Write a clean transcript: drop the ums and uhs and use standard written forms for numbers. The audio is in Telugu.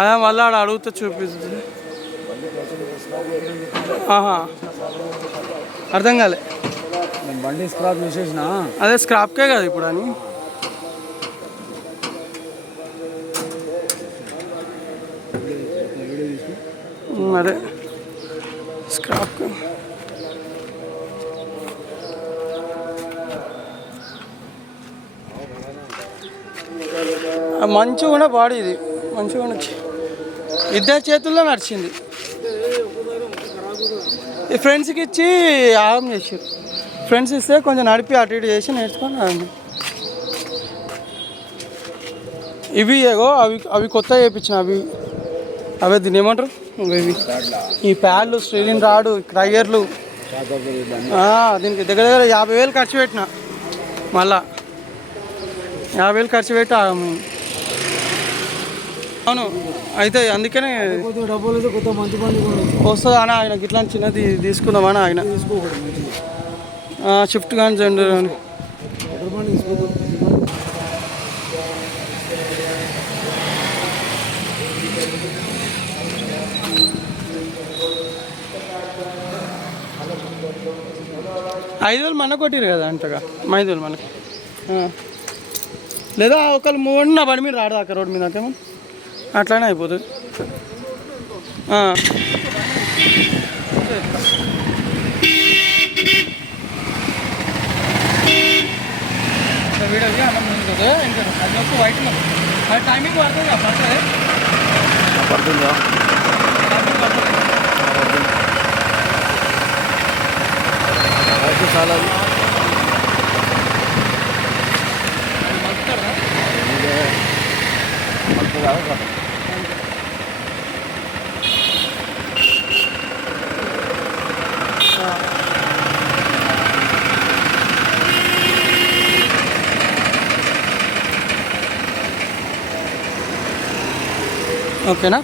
అదే మళ్ళీ ఆడ అడిగితే చూపిస్తుంది. అర్థం కాలే. బండి స్క్రాప్ చేసేసిన. అదే స్క్రాప్కే కదా ఇప్పుడు అని. అదే స్క్రాప్ మంచిగా కూడా బాడీ ఇది మంచిగా నచ్చి ఇద్దరు చేతుల్లో నడిచింది. ఈ ఫ్రెండ్స్కి ఇచ్చి ఆగం చేసారు. ఫ్రెండ్స్ ఇస్తే కొంచెం నడిపి అటు ఇటు చేసి నేర్చుకొని ఇవి ఏగో అవి కొత్త చేయించిన అవే దీన్ని ఏమంటారు ఇవి ఈ ప్యాడ్లు స్టీలింగ్ రాడు టైర్లు దీనికి దగ్గర 50,000 ఖర్చు పెట్టిన. మళ్ళా 50,000 ఖర్చు పెట్టి అవును అయితే అందుకనే వస్తుంది అని ఆయనకి ఇట్లా చిన్నది తీసుకుందామని ఆయన షిఫ్ట్ కానీ జెండర్ అని. ఐదు వేలు మన కొట్టిరు కదా అంతగా 5,000 మనకి. లేదా ఒకళ్ళు 3 నా బండి మీద రాడు అక్కడ రోడ్డు మీద అంతేమో అట్లానే అయిపోతుంది. వీడియోకి అన్నం ఉంటుంది ఇంకా అది వైట్ అది టైమింగ్ పడుతుంది పడుతుందా చాలా ఓకేనా.